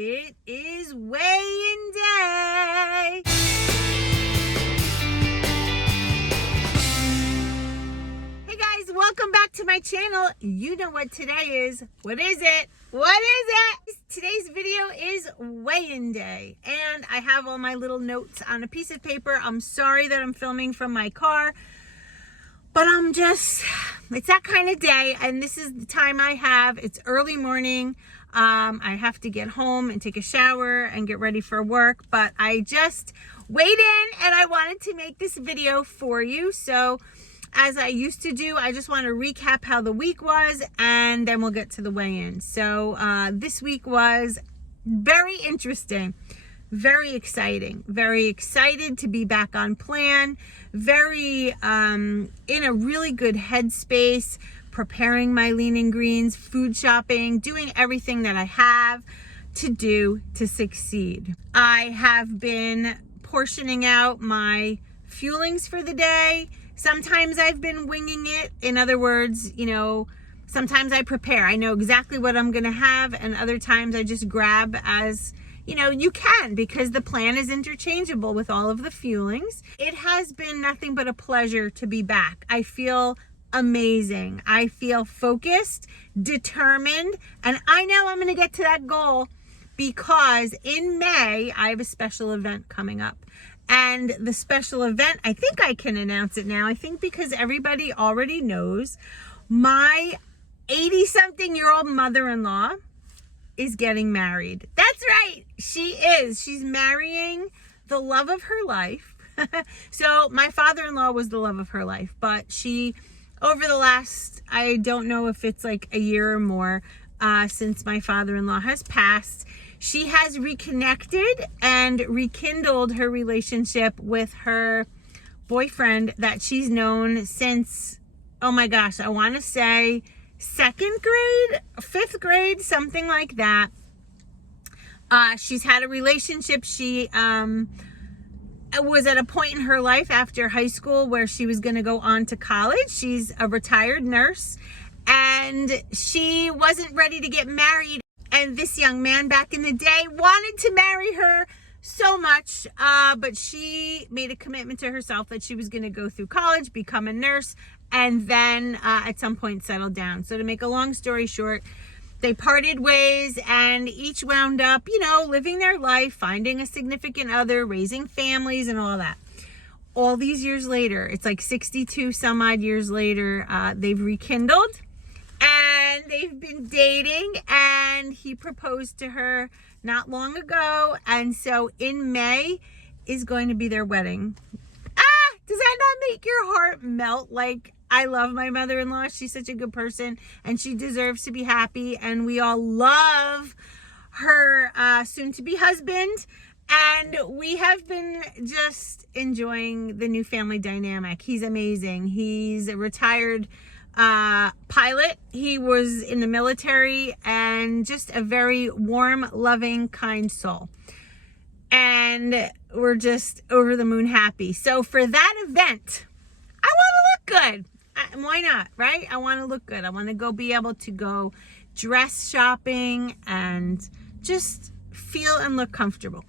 It is weigh-in day. Hey guys, welcome back to my channel. You know what today is. What is it? What is it? Today's video is weigh-in day, and I have all my little notes on a piece of paper. I'm sorry that I'm filming from my car, but it's that kind of day, and this is the time I have. It's early morning. I have to get home and take a shower and get ready for work, but I just weighed in and I wanted to make this video for you. So as I used to do, I just want to recap how the week was, and then we'll get to the weigh-in. So this week was very interesting, very exciting, very excited to be back on plan, very in a really good headspace, preparing my lean and greens, food shopping, doing everything that I have to do to succeed. I have been portioning out my fuelings for the day. Sometimes I've been winging it. In other words, sometimes I prepare. I know exactly what I'm going to have, and other times I just grab as, you can, because the plan is interchangeable with all of the fuelings. It has been nothing but a pleasure to be back. I feel amazing. I feel focused, determined, and I know I'm going to get to that goal because in May, I have a special event coming up. And the special event, I think I can announce it now. I think because everybody already knows, my 80-something-year-old mother-in-law is getting married. That's right. She is. She's marrying the love of her life. So my father-in-law was the love of her life, but she, over the last, I don't know if it's like a year or more since my father-in-law has passed, she has reconnected and rekindled her relationship with her boyfriend that she's known since, oh my gosh, I want to say 2nd grade, 5th grade, something like that. She's had a relationship. She was at a point in her life after high school where she was going to go on to college. She's a retired nurse, and she wasn't ready to get married. And this young man back in the day wanted to marry her so much, but she made a commitment to herself that she was going to go through college, become a nurse, and then at some point settle down. So to make a long story short, they parted ways, and each wound up, living their life, finding a significant other, raising families and all that. All these years later, it's like 62 some odd years later, they've rekindled. And they've been dating, and he proposed to her not long ago. And so in May is going to be their wedding. Does that not make your heart melt? Like, I love my mother-in-law. She's such a good person, and she deserves to be happy. And we all love her soon-to-be husband. And we have been just enjoying the new family dynamic. He's amazing. He's a retired pilot. He was in the military, and just a very warm, loving, kind soul. And we're just over the moon happy. So for that event, I want to look good. Why not, right? I want to look good. I want to be able to go dress shopping and just feel and look comfortable.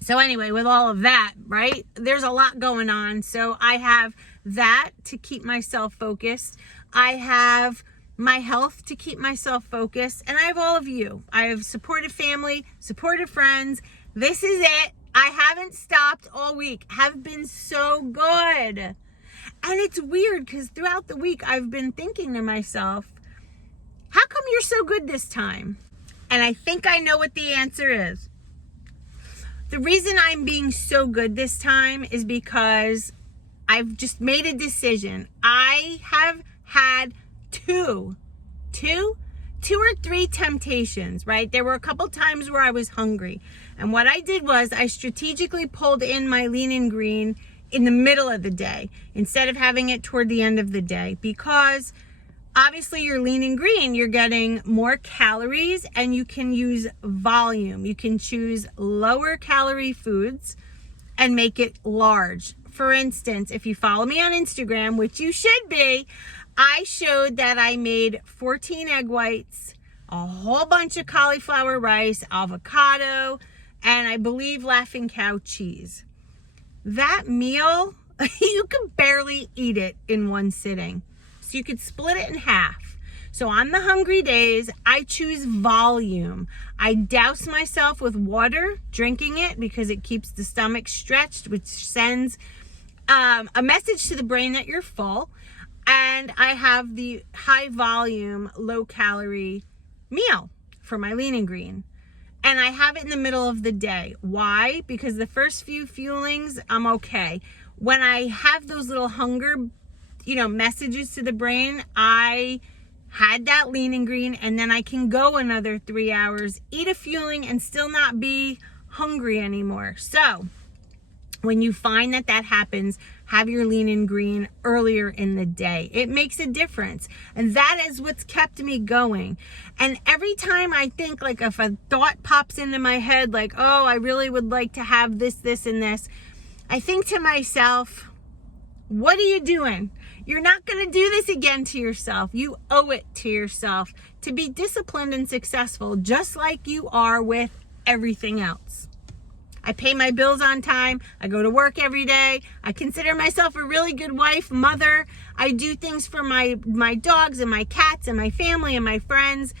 So anyway, with all of that, right, there's a lot going on. So I have that to keep myself focused. I have my health to keep myself focused. And I have all of you. I have supportive family, supportive friends. This is it. I haven't stopped all week. Have been so good. And it's weird because throughout the week, I've been thinking to myself, how come you're so good this time? And I think I know what the answer is. The reason I'm being so good this time is because I've just made a decision. I have had two or three temptations, right? There were a couple times where I was hungry. And what I did was I strategically pulled in my lean and green in the middle of the day instead of having it toward the end of the day, because obviously you're lean and green, you're getting more calories, and you can use volume. You can choose lower calorie foods and make it large. For instance, if you follow me on Instagram, which you should be, I showed that I made 14 egg whites, a whole bunch of cauliflower rice, avocado, and I believe Laughing Cow cheese. That meal, you could barely eat it in one sitting. So you could split it in half. So on the hungry days, I choose volume. I douse myself with water, drinking it because it keeps the stomach stretched, which sends a message to the brain that you're full. And I have the high volume, low calorie meal for my lean and green. And I have it in the middle of the day. Why? Because the first few fuelings, I'm okay. When I have those little hunger, messages to the brain, I had that lean and green, and then I can go another 3 hours, eat a fueling, and still not be hungry anymore. So when you find that happens, have your lean and green earlier in the day. It makes a difference. And that is what's kept me going. And every time I think, like, if a thought pops into my head, like, oh, I really would like to have this, this, and this, I think to myself, what are you doing? You're not going to do this again to yourself. You owe it to yourself to be disciplined and successful, just like you are with everything else. I pay my bills on time. I go to work every day. I consider myself a really good wife, mother. I do things for my dogs and my cats and my family and my friends.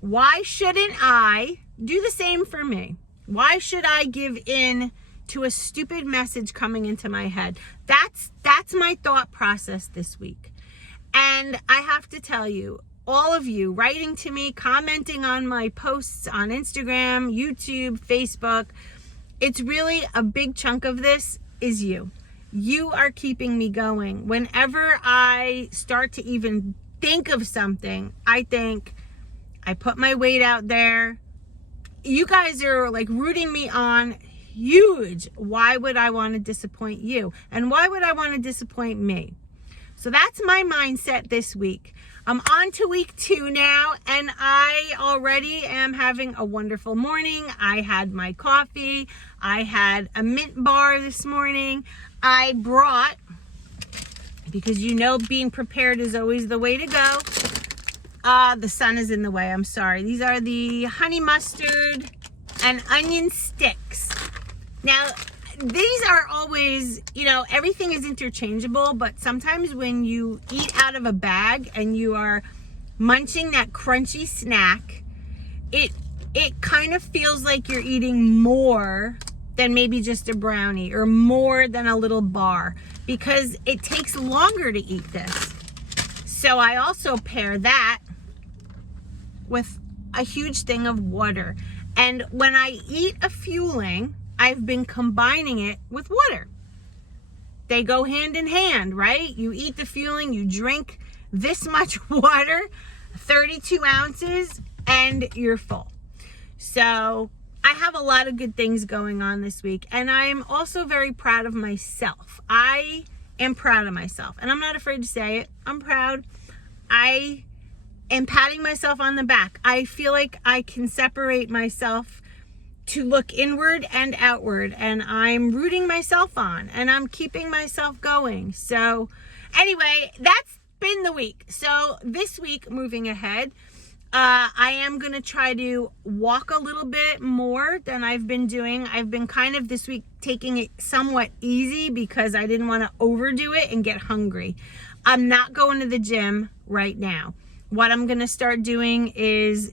Why shouldn't I do the same for me? Why should I give in to a stupid message coming into my head? That's my thought process this week. And I have to tell you, all of you writing to me, commenting on my posts on Instagram, YouTube, Facebook, it's really a big chunk of this is you. You are keeping me going. Whenever I start to even think of something, I think I put my weight out there. You guys are like rooting me on huge. Why would I want to disappoint you? And why would I want to disappoint me? So that's my mindset this week. I'm on to week 2 now, and I already am having a wonderful morning. I had my coffee. I had a mint bar this morning. I brought, because being prepared is always the way to go. The sun is in the way. I'm sorry. These are the honey mustard and onion sticks. Now, these are always, everything is interchangeable, but sometimes when you eat out of a bag and you are munching that crunchy snack, it kind of feels like you're eating more than maybe just a brownie or more than a little bar, because it takes longer to eat this. So I also pair that with a huge thing of water. And when I eat a fueling, I've been combining it with water. They go hand in hand, right? You eat the fueling, you drink this much water, 32 ounces, and you're full. So I have a lot of good things going on this week, and I'm also very proud of myself. I am proud of myself, and I'm not afraid to say it. I'm proud. I am patting myself on the back. I feel like I can separate myself to look inward and outward, and I'm rooting myself on, and I'm keeping myself going. So anyway, that's been the week. So this week, moving ahead, I am going to try to walk a little bit more than I've been doing. I've been kind of this week taking it somewhat easy because I didn't want to overdo it and get hungry. I'm not going to the gym right now. What I'm going to start doing is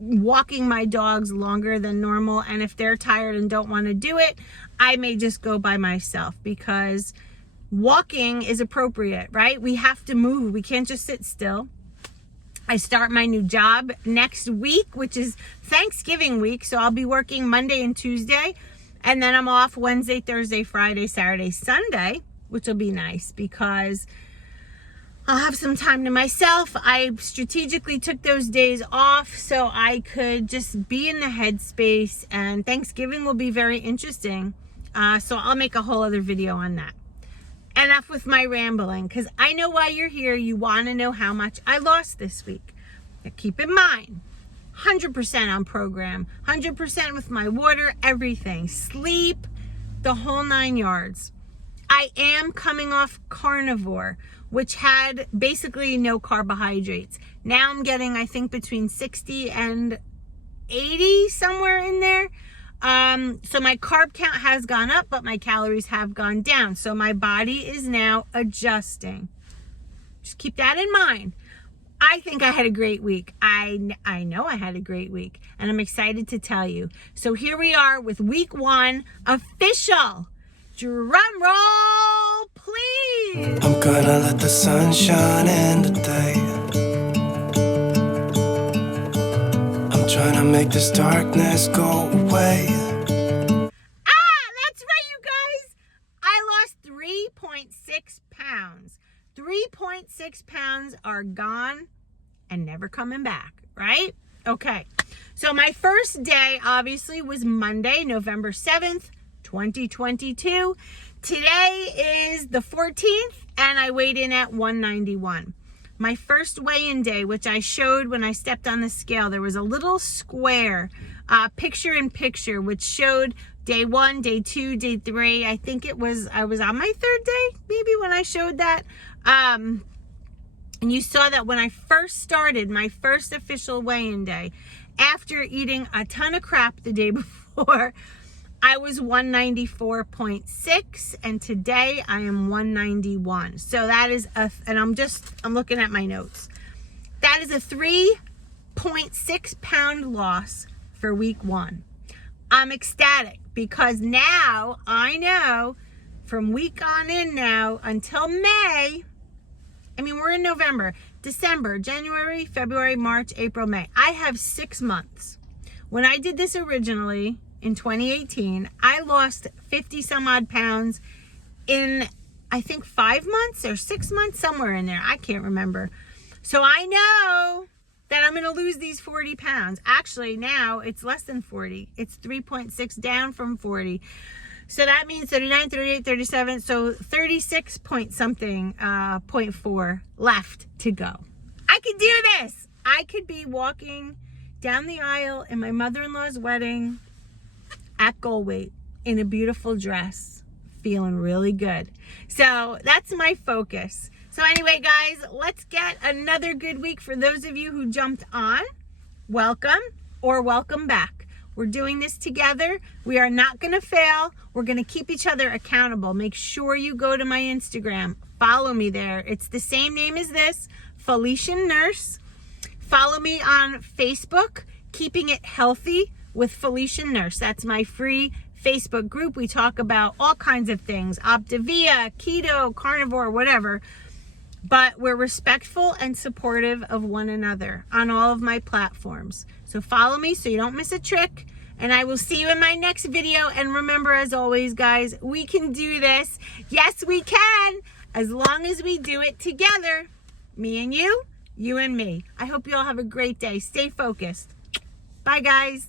walking my dogs longer than normal, and if they're tired and don't want to do it, I may just go by myself, because walking is appropriate, right? We have to move. We can't just sit still. I start my new job next week, which is Thanksgiving week, so I'll be working Monday and Tuesday, and then I'm off Wednesday, Thursday, Friday, Saturday, Sunday, which will be nice because I'll have some time to myself. I strategically took those days off so I could just be in the headspace, and Thanksgiving will be very interesting. So I'll make a whole other video on that. Enough with my rambling, because I know why you're here. You want to know how much I lost this week. Now keep in mind, 100% on program, 100% with my water, everything, sleep, the whole 9 yards. I am coming off carnivore, which had basically no carbohydrates. Now I'm getting, I think, between 60 and 80, somewhere in there. So my carb count has gone up, but my calories have gone down. So my body is now adjusting. Just keep that in mind. I think I had a great week. I know I had a great week, and I'm excited to tell you. So here we are with week 1 official. Drum roll, please. I'm gonna let the sun shine in today. I'm trying to make this darkness go away. That's right, you guys. I lost 3.6 pounds. 3.6 pounds are gone and never coming back, right? Okay. So my first day, obviously, was Monday, November 7th, 2022. Today is the 14th, and I weighed in at 191. My first weigh-in day, which I showed when I stepped on the scale, there was a little square picture-in-picture, which showed day 1, day 2, day 3. I think I was on my 3rd day, maybe, when I showed that. And you saw that when I first started my first official weigh-in day, after eating a ton of crap the day before, I was 194.6, and today I am 191. So that is and I'm looking at my notes. That is a 3.6 pound loss for week 1. I'm ecstatic because now I know from week on in now until May, I mean, we're in November, December, January, February, March, April, May. I have 6 months. When I did this originally, in 2018, I lost 50 some odd pounds in, I think, 5 months or 6 months, somewhere in there. I can't remember. So I know that I'm going to lose these 40 pounds. Actually, now it's less than 40. It's 3.6 down from 40. So that means 39, 38, 37. So 36 point something, 0.4 left to go. I can do this. I could be walking down the aisle in my mother-in-law's wedding at goal weight in a beautiful dress, feeling really good. So that's my focus. So anyway, guys, let's get another good week. For those of you who jumped on, welcome or welcome back. We're doing this together. We are not going to fail. We're going to keep each other accountable. Make sure you go to my Instagram. Follow me there. It's the same name as this, Felician Nurse. Follow me on Facebook, Keeping It Healthy with Felician Nurse. That's my free Facebook group. We talk about all kinds of things, Optavia, keto, carnivore, whatever. But we're respectful and supportive of one another on all of my platforms. So follow me so you don't miss a trick. And I will see you in my next video. And remember, as always, guys, we can do this. Yes, we can, as long as we do it together. Me and you and me. I hope you all have a great day. Stay focused. Bye, guys.